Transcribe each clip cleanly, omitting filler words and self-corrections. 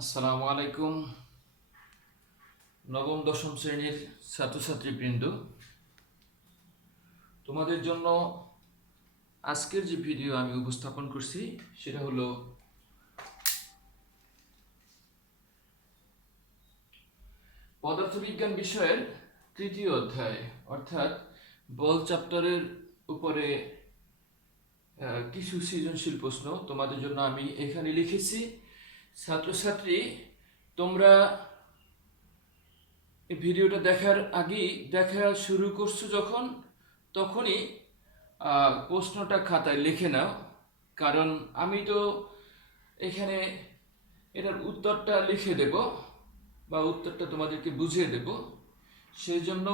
আসসালামু আলাইকুম। নবম দশম শ্রেণীর ছাত্রছাত্রীবৃন্দ, তোমাদের জন্য আজকের যে ভিডিও আমি উপস্থাপন করছি সেটা হলো পদার্থবিজ্ঞান বিষয়ের তৃতীয় অধ্যায় অর্থাৎ বল চ্যাপ্টারের উপরে কিছু সৃজনশীল প্রশ্ন তোমাদের জন্য আমি এখানে লিখেছি। ছাত্রছাত্রী, তোমরা এই ভিডিওটা দেখার আগেই দেখা শুরু করছো যখন, তখনই প্রশ্নটা খাতায় লিখে নাও, কারণ আমি তো এখানে এটার উত্তরটা লিখে দেব বা উত্তরটা তোমাদেরকে বুঝিয়ে দেব। সেই জন্য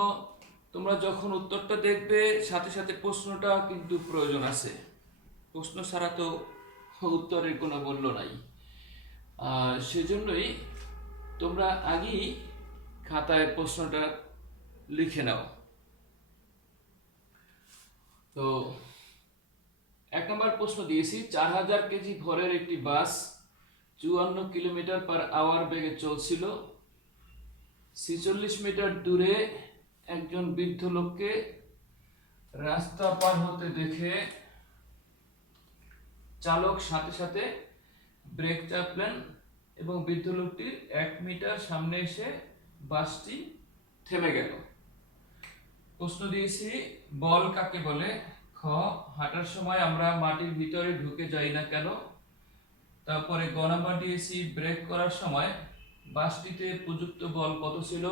তোমরা যখন উত্তরটা দেখবে সাথে সাথে প্রশ্নটা কিন্তু প্রয়োজন আছে। প্রশ্ন ছাড়া তো উত্তরের কোনো মূল্য নাই। সেজন্যই তোমরা আগেই খাতায় প্রশ্নটা লিখে নাও। তো 1 নম্বর প্রশ্ন দিয়েছি, 4000 কেজি ভরের একটি বাস 54 কিলোমিটার/আওয়ার বেগে চলছিল। 46 মিটার দূরে একজন বৃদ্ধ লোককে রাস্তা পার হতে দেখে চালক সাথে সাথে ব্রেক চাপলেন এবং বৃদ্ধ লোকটির 1 মিটার সামনে এসে বাসটি থেমে গেল। প্রশ্ন দিয়েছি, বল কাকে বলে? খ, হাঁটার সময় আমরা মাটির ভিতরে ঢুকে যাই না কেন? তারপরে গ নাম্বার দিয়েছি, ব্রেক করার সময় বাসটিতে প্রযুক্ত বল কত ছিল?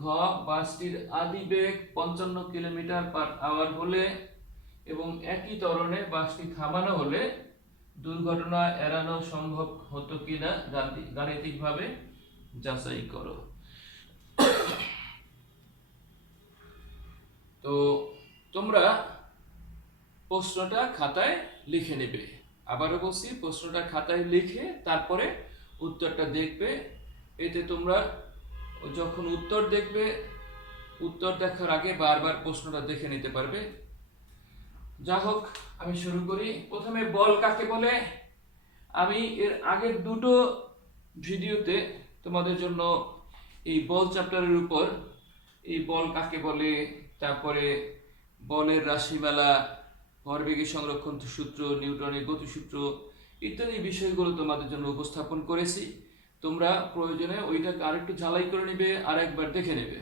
ঘ, বাসটির আদি বেগ 55 কিলোমিটার/আওয়ার হলে এবং একই ত্বরণে বাসটি থামানো হলে দুর্ঘটনা এড়ানো সম্ভব হতো কিনা গাণিতিকভাবে যাচাই করো। তো তোমরা প্রশ্নটা খাতায় লিখে নেবে। আবারও বলছি, প্রশ্নটা খাতায় লিখে তারপরে উত্তরটা দেখবে। এতে তোমরা যখন উত্তর দেখবে, উত্তর দেখার আগে বারবার প্রশ্নটা দেখে নিতে পারবে। যা হোক, আমি শুরু করি। প্রথমে বল কাকে বলে? আমি এর আগের দুটো ভিডিওতে তোমাদের জন্য এই বল চ্যাপ্টারের উপর এই বল কাকে বলে, তারপরে বলের রাশিমালা, ভরবেগের সংরক্ষণ সূত্র, নিউটনের গতিসূত্র ইত্যাদি বিষয়গুলো তোমাদের জন্য উপস্থাপন করেছি। তোমরা প্রয়োজনে ওইটাকে আরেকটু ঝালাই করে নেবে, আর একবার দেখে নেবে।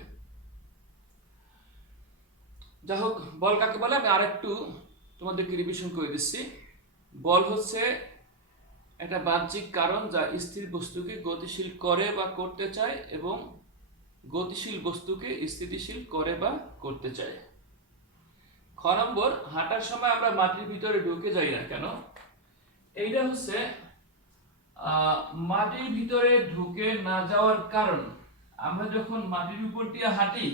যা হোক, বল কাকে বলে আমি আরেকটু তোমাদেরকে রিভিশন করে দিচ্ছি। বল হচ্ছে একটা বাহ্যিক কারণ যা স্থির বস্তুকে গতিশীল করে বা করতে চায় এবং গতিশীল বস্তুকে স্থিতিশীল করে বা করতে চায়। খ নম্বর, হাঁটার সময় আমরা মাটির ভিতরে ঢুকে যাই না কেন? এইটা হচ্ছে মাটির ভিতরে ঢুকে না যাওয়ার কারণ, আমরা যখন মাটির উপর দিয়ে হাঁটি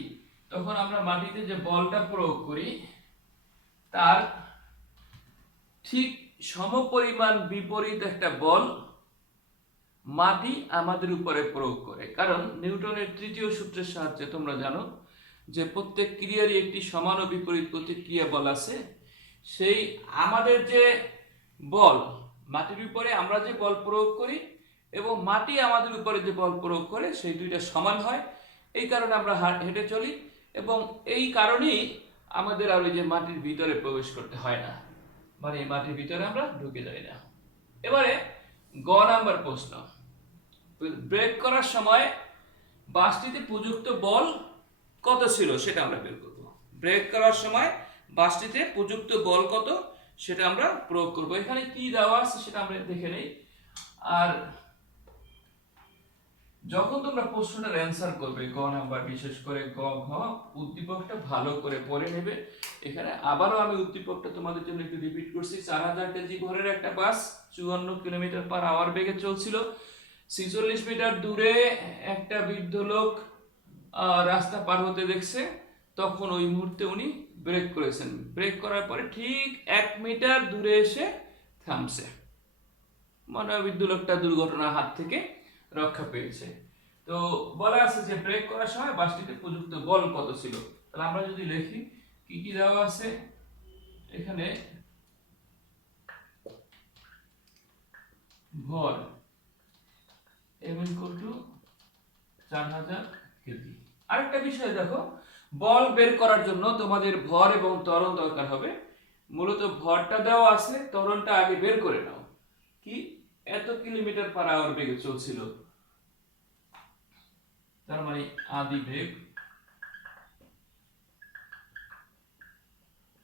তখন আমরা মাটিতে যে বলটা প্রয়োগ করি তার ঠিক সমপরিমাণ বিপরীত একটা বল মাটি আমাদের উপরে প্রয়োগ করে। কারণ নিউটনের তৃতীয় সূত্রের সাহায্যে তোমরা জানো যে প্রত্যেক ক্রিয়ারই একটি সমান ও বিপরীত প্রতিক্রিয়া বল আছে। সেই আমাদের যে বল মাটির উপরে আমরা যে বল প্রয়োগ করি এবং মাটি আমাদের উপরে যে বল প্রয়োগ করে সেই দুইটা সমান হয়। এই কারণে আমরা হেঁটে চলি এবং এই কারণেই আমাদের আর ওই যে মাটির ভিতরে প্রবেশ করতে হয় না, মানে এই মাটির ভিতরে আমরা ঢুকে যাই না। এবারে গ নাম্বার প্রশ্ন, ব্রেক করার সময় বাসটিতে প্রযুক্ত বল কত ছিল সেটা আমরা বের করব। ব্রেক করার সময় বাসটিতে প্রযুক্ত বল কত সেটা আমরা প্রয়োগ করব। এখানে কি দেওয়া আছে সেটা আমরা দেখে নেই। আর যখন তোমরা প্রশ্নটার অ্যান্সার করবে গ নাম্বার, বিশেষ করে গ ঘ, উদ্দীপকটা ভালো করে পড়ে নেবে। এখানে আবারও আমি উদ্দীপকটা তোমাদের জন্য একটু রিপিট করছি। 4000 কেজি ভরের একটা বাস 54 কিলোমিটার/আওয়ার বেগে চলছিল। 46 মিটার দূরে একটা বৃদ্ধ লোক রাস্তা পার হতে দেখছে, তখন ওই মুহূর্তে উনি ব্রেক করেছেন। ব্রেক করার পরে ঠিক 1 মিটার দূরে এসে থামছে, মনে হয় বৃদ্ধ লোকটা দুর্ঘটনার হাত থেকে রক্ষা পেয়েছে। তো বলা আছে যে ব্রেক করার সময় বাসটিতে প্রযুক্ত বল কত ছিল। তাহলে আমরা যদি লিখি কি কি দেওয়া আছে, এখানে ভর m ইকুয়াল টু 4000 কেজি। আরেকটা বিষয় দেখো, বল বের করার জন্য তোমাদের ভর এবং ত্বরণ দরকার হবে। মূলত ভরটা দেওয়া আছে, ত্বরণটা আগে বের করে নাও। কি এত কিলোমিটার পার আওয়ার বেগে চলছিল, তার মানে আদি বেগ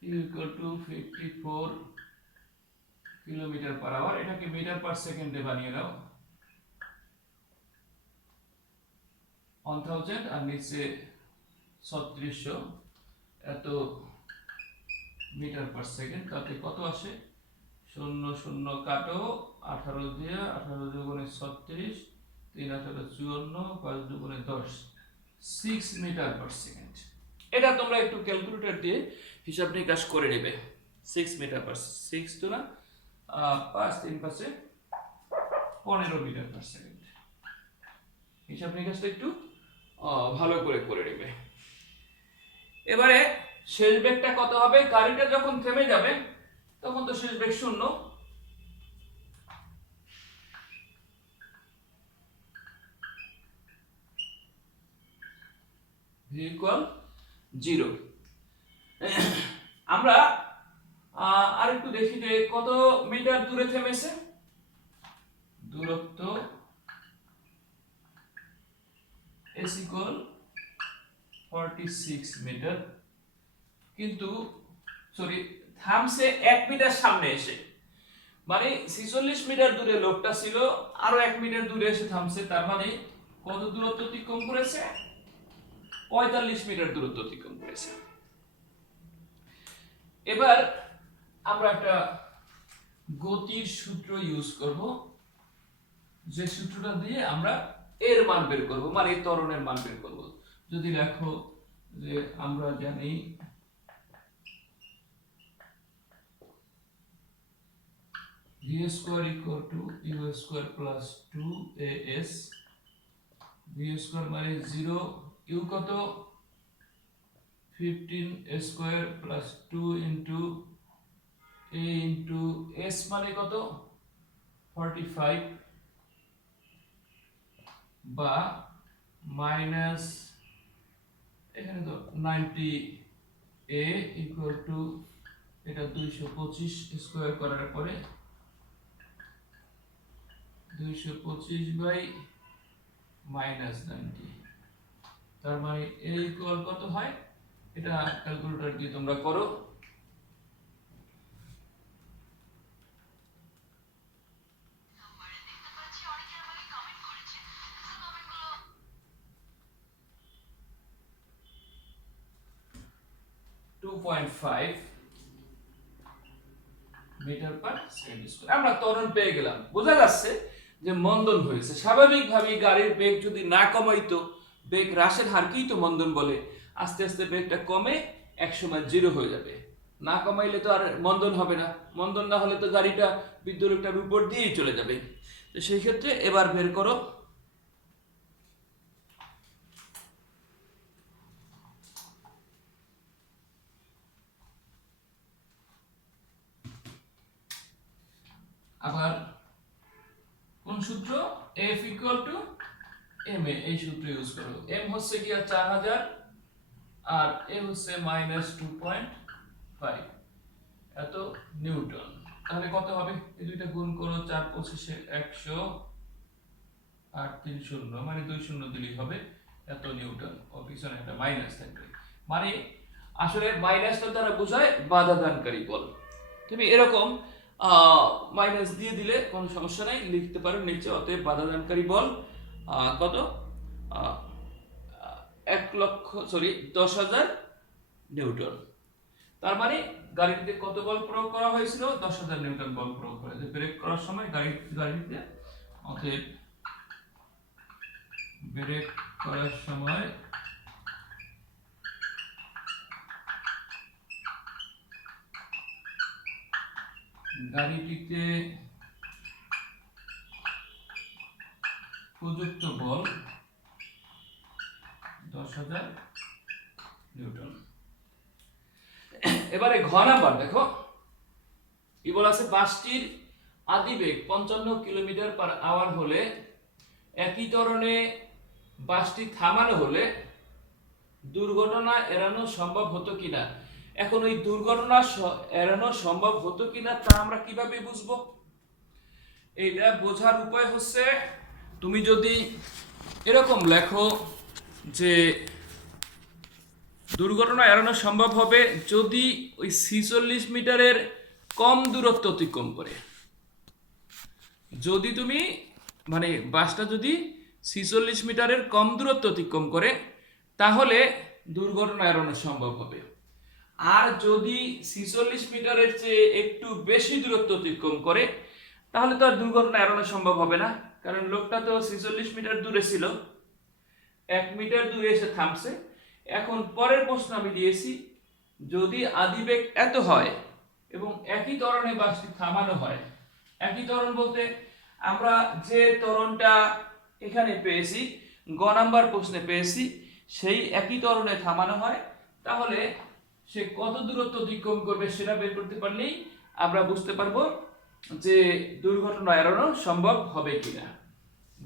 equal to 54 kilometre per hour. এটাকে মিটার পার সেকেন্ডে বানিয়ে নাও, 1000 আর নিচে 3600, এত মিটার পার সেকেন্ড। তাতে কত আসে? 0 0 কাটো, 18 দিয়ে 18 দুগুণে 36, 3 18 54, 5 দুগুণে 10, 6 মিটার পার সেকেন্ড। এটা তোমরা একটু ক্যালকুলেটর দিয়ে হিসাব নিকাশ করে নেবে। 6 মিটার পার 6 তো না, 5 3 পাশে 15 মিটার পার সেকেন্ড। হিসাব নিকাশটা একটু ভালো করে করে নেবে। এবারে শেষ বেগটা কত হবে? গাড়িটা যখন থেমে যাবে তখন তো শেষ বেগ 0, v equal 0। আমরা আরেকটু দেখি যে কত মিটার দূরে থেমেছে। দূরত্ব s equal 46 মিটার, কিন্তু সরি থামছে 1 মিটার সামনে এসে, মানে 46 মিটার দূরে লোকটা ছিল, আরো 1 মিটার দূরে এসে থামছে। তার মানে কত দূরত্ব অতিক্রম করেছে? 45 মিটার দূরত্ব অতিক্রম করেছে। এবার আমরা একটা গতির সূত্র ইউজ করব, যে সূত্রটা দিয়ে আমরা এর মান বের করব, মানে ত্বরণের মান বের করব। যদি লেখো যে আমরা জানি v square equal to u square plus 2as, v square মানে 0, u কত 15 square plus 2 into a into s মানে কত 45, বা মাইনাস এখানে তো 90 a equal to এটা 225 স্কয়ার করার পরে 225 বাই মাইনাস 90, তার মানে a ইকুয়াল কত হয়? এটা ক্যালকুলেটর দিয়ে তোমরা করো। Metre per second square. আমরা ত্বরণ পেয়ে গেলাম। বোঝা যাচ্ছে যে মন্দন হয়েছে। স্বাভাবিকভাবে গাড়ির বেগ যদি না কমাইতো, বেগ হ্রাসের হারকেই তো মন্দন বলে। আস্তে আস্তে বেগটা কমে একসময় 0 হয়ে যাবে। না কমাইলে তো আর মন্দন হবে না। মন্দন না হলে তো গাড়িটা বিদ্যুৎটার উপর দিয়েই চলে যাবে। তো সেই ক্ষেত্রে এবার বের করো আবার কোন সূত্র? F equal to ma, এই সূত্র ইউজ করো। m হচ্ছে কি 4000 আর a হচ্ছে -2.5 এত নিউটন। তাহলে কত হবে? এই দুইটা গুণ করো, 4 25 100 আর 3 শূন্য, মানে 2 শূন্য দিলেই হবে এত নিউটন। ও পিছনে একটা মাইনাস থাকবে, মানে আসলে মাইনাসটা দ্বারা বোঝায় বাধা দানকারী বল। তুমি এরকম মাইনাস দিয়ে দিলে কোনো সমস্যা নাই, লিখতে পারো নিচে। অতএব বাধা দানকারী বল কত? 10,000 নিউটন। তার মানে গাড়িতে কত বল প্রয়োগ করা হয়েছিল? 10,000 নিউটন বল প্রয়োগ করা হয়েছে ব্রেক করার সময় গাড়িতে। অতএব ব্রেক করার সময় গাড়িটিতে প্রযুক্ত বল 10,000 নিউটন। এবারে ঘ নাম্বার দেখো, কি বলা আছে? বাসটির আদি বেগ 55 কিলোমিটার পার আওয়ার হলে একই ত্বরণে বাসটি থামানো হলে দুর্ঘটনা এড়ানো সম্ভব হতো কিনা। এখন ওই দুর্ঘটনা এড়ানো সম্ভব হতো কিনা তা আমরা কিভাবে বুঝবো? এটা বোঝার উপায় হচ্ছে, তুমি যদি এরকম লেখো যে দুর্ঘটনা এড়ানো সম্ভব হবে যদি ওই 46 মিটারের কম দূরত্ব অতিক্রম করে। যদি তুমি মানে বাসটা যদি 46 মিটারের কম দূরত্ব অতিক্রম করে তাহলে দুর্ঘটনা এড়ানো সম্ভব হবে। আর যদি 46 মিটারের চেয়ে একটু বেশি দূরত্ব অতিক্রম করে তাহলে তো আর দুর্ঘটনা এড়ানো সম্ভব হবে না, কারণ লোকটা তো 46 মিটার দূরে ছিল, 1 মিটার দূরে এসে থামছে। এখন পরের প্রশ্ন আমি দিয়েছি, যদি আদিবেগ এত হয় এবং একই ত্বরণে বাসটি থামানো হয়, একই ত্বরণ বলতে আমরা যে ত্বরণটা এখানে পেয়েছি, গ নাম্বার প্রশ্নে পেয়েছি, সেই একই ত্বরণে থামানো হয়, তাহলে সে কত দূরত্ব অতিক্রম করবে সেটা বের করতে পারলেই আমরা বুঝতে পারবো যে দুর্ঘটনা এড়ানো সম্ভব হবে কিনা।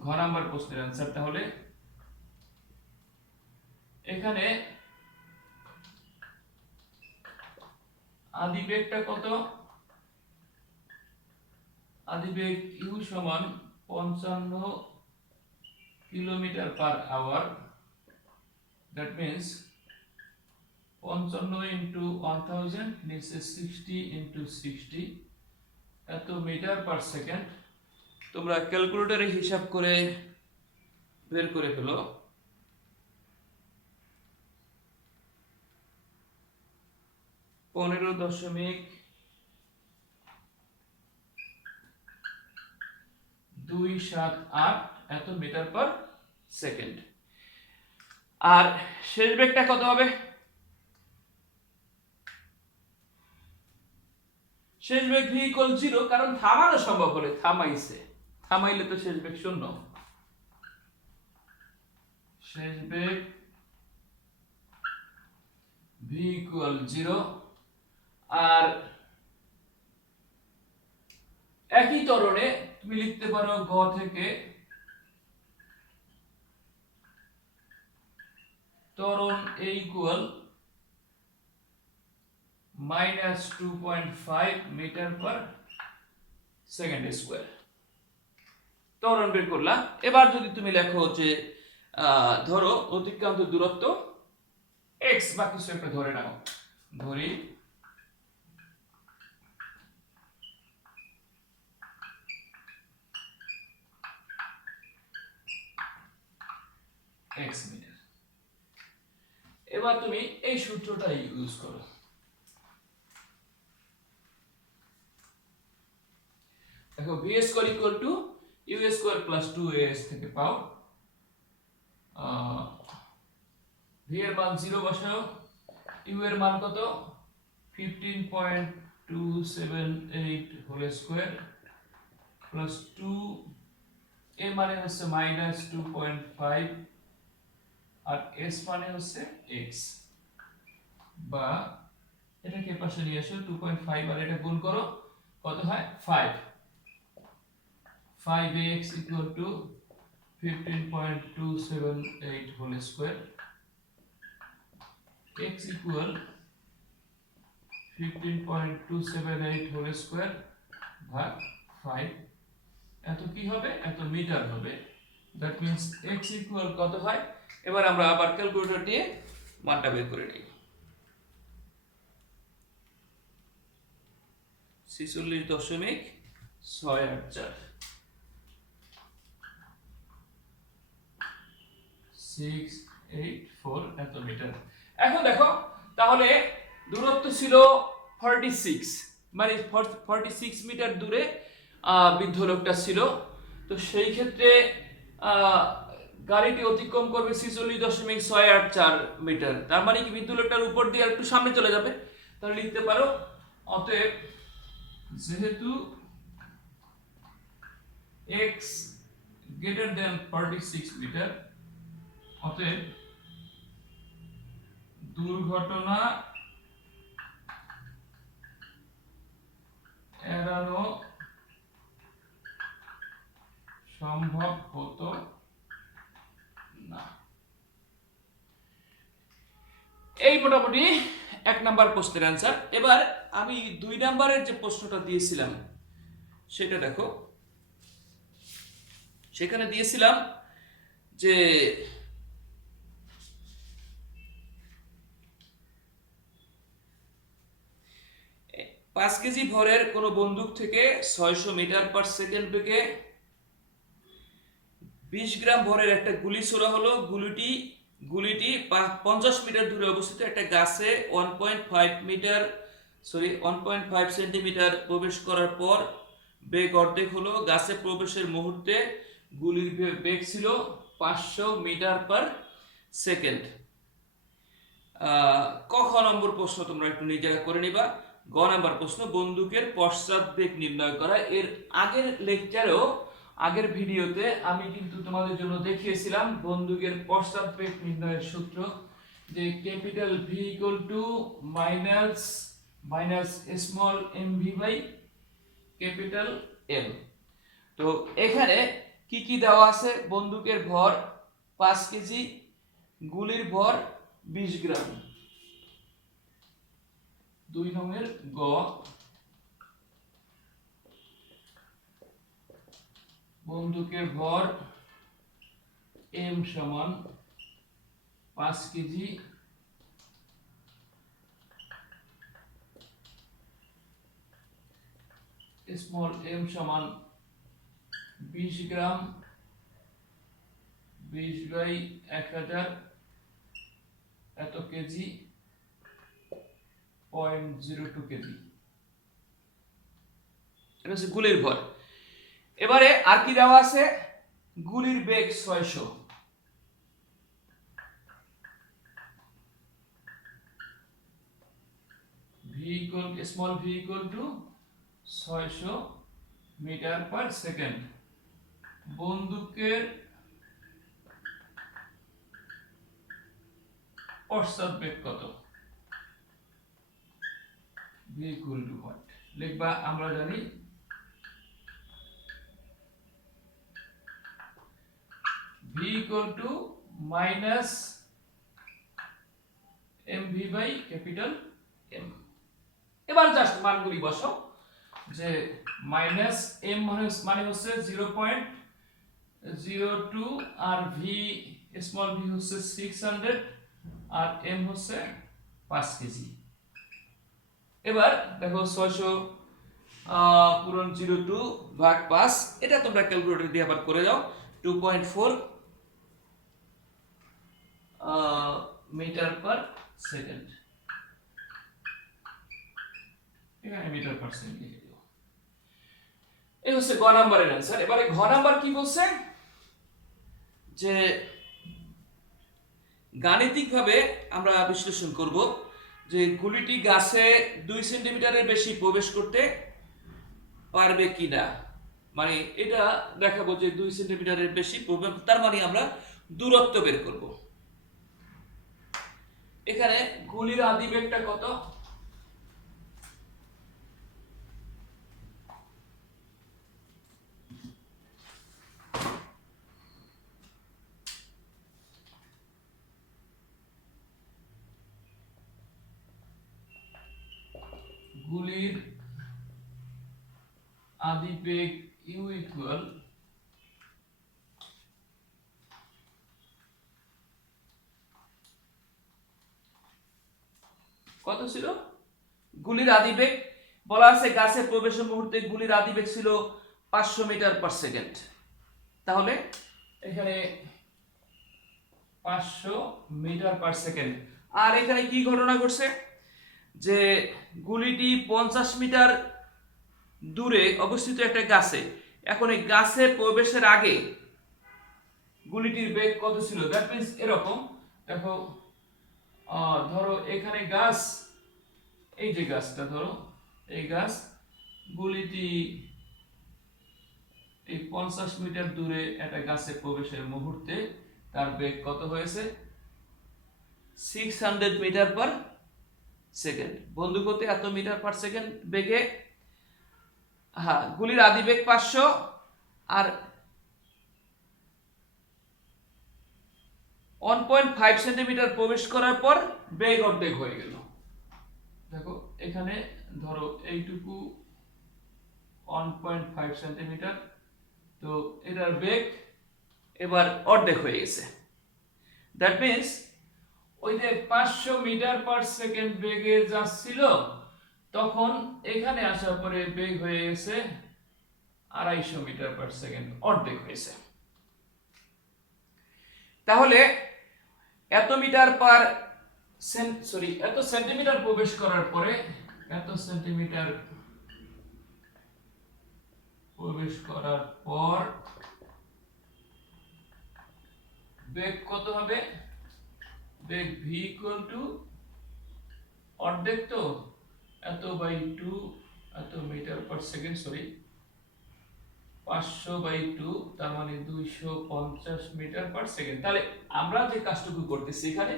ঘ নাম্বার প্রশ্নের অ্যান্সার তাহলে এখানে আদিবেগটা কত? আদিবেগ ইউ সমান 55 kilometre per hour, that means 55 into 1000 নিচে 60 ইন্টু 60 এত মিটার পার সেকেন্ড। তোমরা ক্যালকুলেটরে হিসাব করে বের করে ফেলো। 15.278 এত মিটার পার সেকেন্ড। আর শেষ বেগটা কত হবে? শেষ বেগ v ইকুয়াল 0, কারণ থামানো সম্ভব হলে, থামাইলে তো শেষ বেগ 0। শেষ বেগ v ইকুয়াল 0। আর একই ত্বরণে তুমি লিখতে পারো গ থেকে ত্বরণ a equal -2.5 metre per second square. ত্বরণ বের করলাম। এবার যদি তুমি লেখো যে ধরো অতিক্রান্ত দূরত্ব x বা কিছু একটা ধরে নাও, ধরি x মিটার। এবার তুমি এই সূত্রটা ইউজ করো। দেখো v square equal to u square plus 2as থেকে পাও v এর মান 0 বসাও, u এর মান কত? 15.278 হোল স্কয়ার প্লাস 2 a মানে হচ্ছে -2.5 আর s মানে হচ্ছে x, বা এটাকে পাশে নিয়ে আসো, 2.5 আর এটা গুণ করো, কত হয়? 5। 5ax equal to 15.278 whole square, x equal 15.278 whole square ভাগ 5, এত কি হবে? এত মিটার হবে। দ্যাট মিন্স x equal কত হয়? এবার আমরা আবার ক্যালকুলেটর দিয়ে মানটা বের করে নিই। 46.684 684 এত মিটার। এখন দেখো তাহলে দূরত্ব ছিল 46, মানে 46 মিটার দূরে বৃদ্ধ লোকটা ছিল। তো সেই ক্ষেত্রে গাড়িটি অতিক্রম করবে 46.684 মিটার। তার মানে কি বৃদ্ধ লোকটার উপর দিয়ে একটু সামনে চলে যাবে। তাহলে লিখতে পারো অতএব যেহেতু x greater than 46 মিটার, অতএব দুর্ঘটনা এড়ানো সম্ভব হতো এই মোটামুটি 1 নাম্বার প্রশ্নের অ্যান্সার। এবার আমি 2 নাম্বারের যে প্রশ্নটা দিয়েছিলাম সেটা দেখো, সেখানে দিয়েছিলাম যে 5 কেজি ভরের কোনো বন্দুক থেকে 600 মিটার পার সেকেন্ড বেগে 20 গ্রাম ভরের একটা গুলি ছোড়া হলো। গুলিটি 50 মিটার দূরে অবস্থিত একটা গাছে 1.5 সেন্টিমিটার প্রবেশ করার পর বেগ অর্ধেক হলো। গাছে প্রবেশের মুহূর্তে গুলির বেগ ছিল 500 মিটার পার সেকেন্ড। ক খ নম্বর প্রশ্ন তোমরা একটু নিজেরা করে নিবা। গ নাম্বার প্রশ্ন, বন্দুকের পশ্চাৎ বেগ নির্ণয় করা। এর আগের লেকচারেও, আগের ভিডিওতে আমি কিন্তু তোমাদের জন্য দেখিয়েছিলাম বন্দুকের পশ্চাৎ বেগ নির্ণয়ের সূত্র, যে capital V equal to minus small m v by capital M. তো এখানে কি কি দেওয়া আছে? বন্দুকের ভর 5 কেজি, গুলির ভর 20 গ্রাম। 2 নংয়ের গ, বন্দুকের ভর এম সমান 5 কেজি, স্মল এম সমান 20 গ্রাম, 20 বাই 1000 এত কেজি, 0.02 কেজি। এটা হচ্ছে গুলির ভর। এবারে আর কি দেওয়া আছে? গুলির বেগ 600। Small v equal to 600 metre per second. বন্দুকের পশ্চাৎ বেগ কত? ভি ইকুয়াল টু হোয়াট লিখবা? আমরা জানি v equal to minus m v by capital M. এবার জাস্ট মানগুলি বসাও, যে মাইনাস এম মানে হচ্ছে 0.02 আর ভি স্মল ভি হচ্ছে 600 আর এম হচ্ছে 5 কেজি। এবার দেখো 600 পূরণ 02 ভাগ 5, এটা তোমরা ক্যালকুলেটর দিয়ে আবার করে যাও। 2.4 মিটার পার সেকেন্ড, এখানে মিটার পার সেকেন্ড লিখে দিও। এই হচ্ছে গ নাম্বারের অ্যান্সার। এবারে ঘ নাম্বার কি বলছে? যে গাণিতিকভাবে আমরা বিশ্লেষণ করব যে গুলিটি গাছে 2 সেন্টিমিটারের বেশি প্রবেশ করতে পারবে কিনা। মানে এটা দেখাবো যে 2 সেন্টিমিটারের বেশি প্রবেশ, তার মানে আমরা দূরত্ব বের করব। এখানে গুলির আদি বেগটা কত? গুলির আদি বেগ ইউ ইকুয়াল কত ছিল? গুলির আদি বেগ বলা আছে গাছে প্রবেশের মুহূর্তে গুলির আদি বেগ ছিল 500 মিটার পার সেকেন্ড। তাহলে এখানে 500 মিটার পার সেকেন্ড। আর এখানে কি ঘটনা ঘটছে? যে গুলিটি 50 মিটার দূরে অবস্থিত একটা গাছে। এখন এই গাছে প্রবেশের আগে গুলিটির বেগ কত ছিল? দ্যাট মিন্স এরকম দেখো, ধরো এখানে গাছ, এই যে গাছটা ধরো, এই গাছ, গুলিটি এই 50 মিটার দূরে একটা গাছে প্রবেশের মুহূর্তে তার বেগ কত হয়েছে? 600 মিটার পার সেকেন্ড। বন্দুক হতে এত মিটার পার সেকেন্ড বেগে, হ্যাঁ, গুলির আদি বেগ 500 আর 1.5 সেন্টিমিটার প্রবেশ করার পর বেগ অর্ধেক হয়ে গেল। দেখো এখানে ধরো এইটুকু 1.5 সেন্টিমিটার, তো এটার বেগ এবার অর্ধেক হয়ে গেছে। দ্যাট মিন্স ওই যে 500 মিটার পার সেকেন্ড বেগে যাচ্ছিল, তখন এখানে আসার পরে বেগ হয়ে গেছে 250 মিটার পার সেকেন্ড, অর্ধেক হয়েছে। তাহলে এত মিটার পার এত সেন্টিমিটার প্রবেশ করার পরে, এত সেন্টিমিটার প্রবেশ করার পর বেগ কত হবে? বেগ v ইকুয়াল টু অর্ধেক, তো এত বাই 2 এত মিটার পার সেকেন্ড, 500 বাই 2, তার মানে 250 মিটার পার সেকেন্ড। তাহলে আমরা যে কাজটুকু করতেছি এখানে,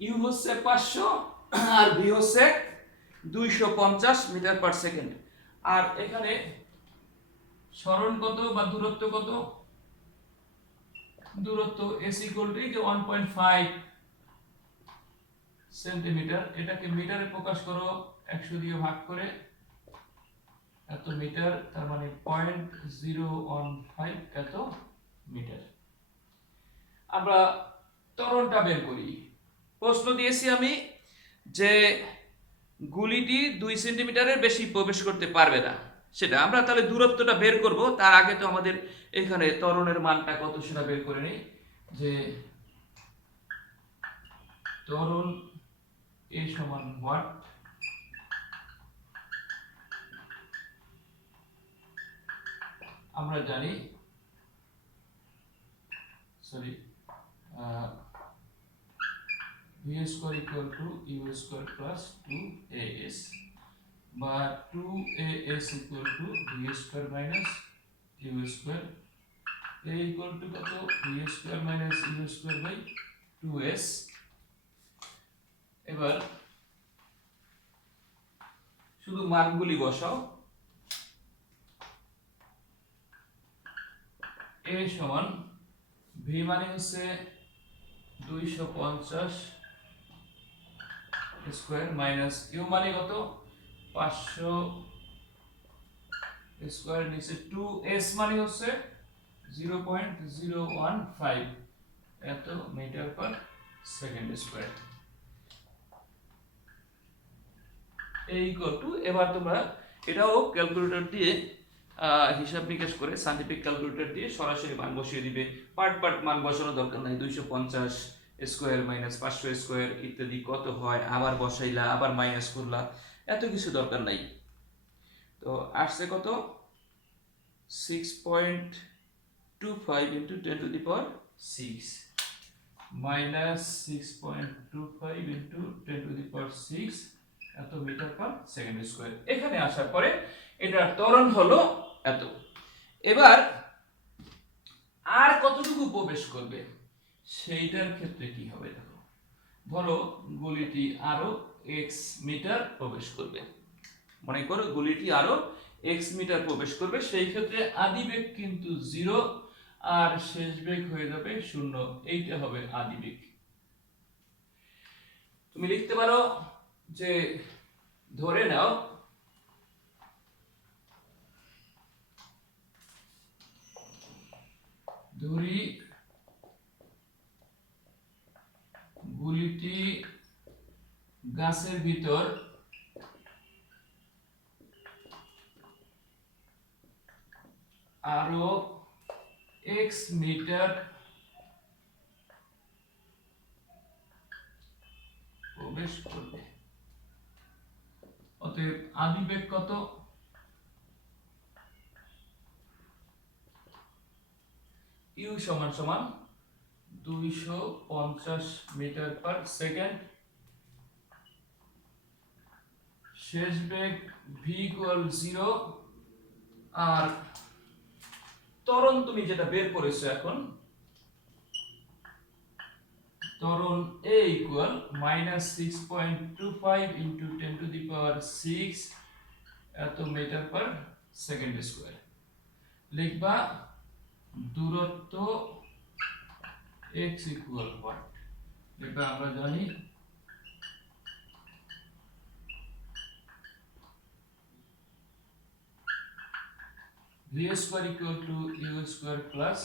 u হচ্ছে 500 আর v হচ্ছে 250 মিটার পার সেকেন্ড। আর এখানে সরণ কত বা দূরত্ব কত? দূরত্ব s ইকুয়াল টু 1.5 সেন্টিমিটার। এটাকে মিটারে প্রকাশ করো 100 দিয়ে ভাগ করে, এত মিটার, তার মানে 0.015 এত মিটার। আমরা ত্বরণটা বের করি। প্রশ্ন দিয়েছি আমি যে গুলিটি 2 সেন্টিমিটারের বেশি প্রবেশ করতে পারবে না, সেটা আমরা তাহলে দূরত্বটা বের করব। তার আগে তো আমাদের এখানে ত্বরণের মানটা কত সেটা বের করে নেই। যে ত্বরণ a সমান ওয়াট, আমরা জানি v square equal to u square plus 2as, বা 2as equal to v square minus u square. a equal to কত? v square minus u square by 2s। এবার শুধু মানগুলি বসাও। a সমান v মানে হচ্ছে 250 স্কয়ার মাইনাস u মানে কত? 500 স্কয়ার, নিচে 2s মানে হচ্ছে 0.015 এত মিটার পার সেকেন্ড স্কয়ার। এই ইকুয়াল টু, এবার তোমরা এটাও ক্যালকুলেটর দিয়ে হিসাব নিকাশ করে, সায়েন্টিফিক ক্যালকুলেটর দিয়ে সরাসরি মান বসিয়ে দিবে। পার্ট পার্ট মান বসানোর দরকার নাই। 250 স্কয়ার মাইনাস 500 স্কয়ার ইত্যাদি কত হয়, আবার বসাইলা, আবার মাইনাস করলা, এত কিছু দরকার নাই। তো আসছে কত? 6.25 into 10 to the power 6 minus 6.25 into 10 to the power 6 এত মিটার পার সেকেন্ড স্কয়ার। এখানে আসার পরে এটার ত্বরণ হলো এত। এবার আর কতটুকু প্রবেশ করবে সেইটার ক্ষেত্রে কি হবে দেখো। ধরো গুলিটি আরো x মিটার প্রবেশ করবে, মনে করো গুলিটি আরো x মিটার প্রবেশ করবে, সেই ক্ষেত্রে আদি বেগ কিন্তু 0 আর শেষ বেগ হয়ে যাবে 0। এইটা হবে আদি বেগ। তুমি লিখতে পারো যে ধরে নাও ধরি গুলিটি গাছের ভিতর আরো x মিটার প্রবেশ করবে। অতএব আদি বেগ কত? u সমান সমান 250 মিটার পার সেকেন্ড, শেষ বেগ v ইকুয়াল 0, আর ত্বরণ তুমি যেটা বের করেছো এখন, ত্বরণ a equal minus 6.25 into 10 to the power 6 এত মিটার পার সেকেন্ড স্কয়ার। লিখবা দূরত্ব x ইকুয়াল হোয়াট, এটা আমরা জানি v square equal to u square plus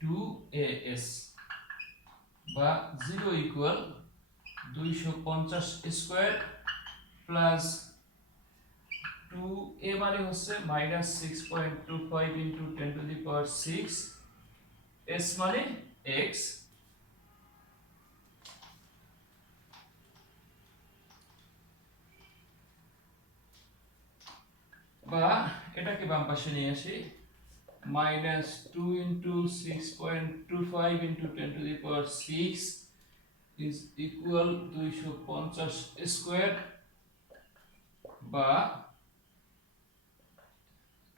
2as বা 0 ইকুয়াল 250 স্কয়ার প্লাস 2a মানে হচ্ছে minus 6.25 into 10 to the power 6, s মানে x, বা এটাকে বাম পাশে নিয়ে আসি minus 2 into 6.25 into 10 to the power 6 is equal 250 square বা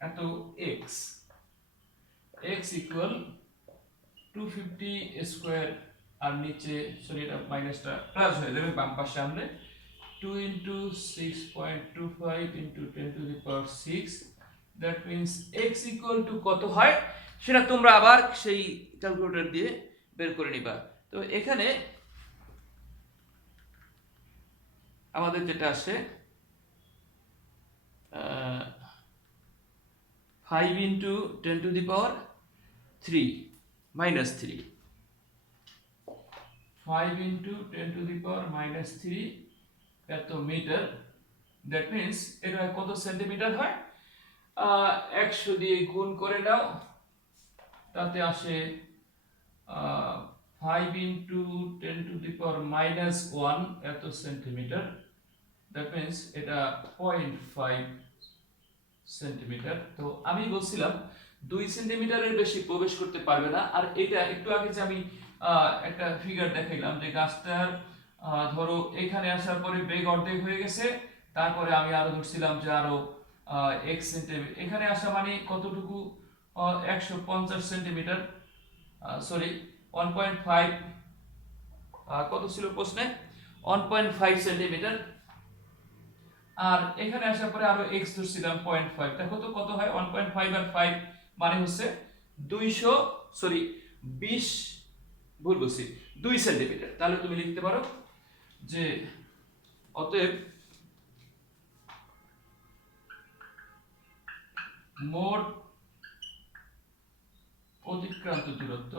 এত x, x ইকুয়াল 250 স্কয়ার, আর নিচে সরি এটা মাইনাসটা প্লাস হয়ে যাবে বাম পাশে আনলে 2 into 6.25 into 10 to the power 6, that means x equal to কত হয় সেটা তোমরা আবার সেই ক্যালকুলেটর দিয়ে বের করে নিবা। তো এখানে আমাদের যেটা আসে 5 into 10 to the power 3 minus 3, 5 into 10 to the power minus 3 এত মিটার, দ্যাট মিন্স এটা কত সেন্টিমিটার হয় 100 দিয়ে গুণ করে নাও, তাতে আসে 5 into 10 to the power minus 1 এত সেন্টিমিটার, দ্যাট মিন্স এটা 0.5 সেন্টিমিটার। তো আমি বলছিলাম 2 সেন্টিমিটারের বেশি প্রবেশ করতে পারবে না। আর এটা একটু আগে যে আমি একটা ফিগার দেখাইলাম যে গাছটার ধরো এখানে আসার পরে বেগ অর্ধেক হয়ে গেছে, তারপরে আমি আরো ধরছিলাম যে আরো x সেন্টিমিটার এখানে আসা মানে কতটুকু 150 সেন্টিমিটার, সরি 1.5, কত ছিল প্রশ্নে 1.5 সেন্টিমিটার, আর এখানে আসার পরে আরো x ধরছিলাম 0.5, দেখো তো কত হয় 1.5 আর 5 মানে হচ্ছে 20 ভুল বলছি 2 সেন্টিমিটার। তাহলে তুমি লিখতে পারো যে অতএব মোট অতিক্রান্ত দূরত্ব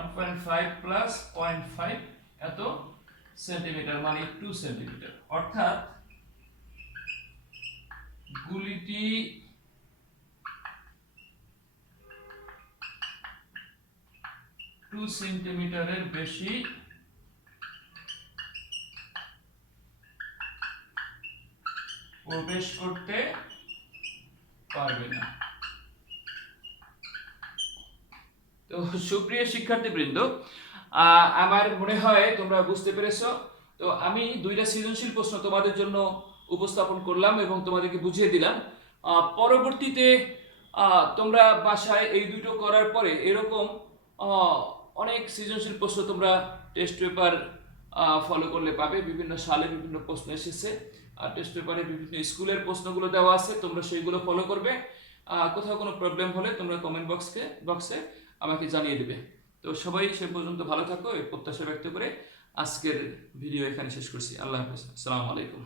1.5 প্লাস 0.5 এত সেন্টিমিটার মানে 2 সেন্টিমিটার, অর্থাৎ গুলিটি সেন্টিমিটারের বেশি প্রবেশ করতে পারবে না। তো সুপ্রিয় শিক্ষার্থীবৃন্দ, আমার মনে হয় তোমরা বুঝতে পেরেছো। তো আমি দুইটা সৃজনশীল প্রশ্ন তোমাদের জন্য উপস্থাপন করলাম এবং তোমাদেরকে বুঝিয়ে দিলাম। পরবর্তীতে তোমরা বাসায় এই দুটো করার পরে এরকম অনেক সৃজনশীল প্রশ্ন তোমরা টেস্ট পেপার ফলো করলে পাবে। বিভিন্ন সালে বিভিন্ন প্রশ্ন এসেছে, আর টেস্ট পেপারে বিভিন্ন স্কুলের প্রশ্নগুলো দেওয়া আছে, তোমরা সেইগুলো ফলো করবে। কোথাও কোনো প্রবলেম হলে তোমরা কমেন্ট বক্সে আমাকে জানিয়ে দেবে। তো সবাই সে পর্যন্ত ভালো থাকো এই প্রত্যাশা ব্যক্ত করে আজকের ভিডিও এখানে শেষ করছি। আল্লাহ হাফেজ, আসসালামু আলাইকুম।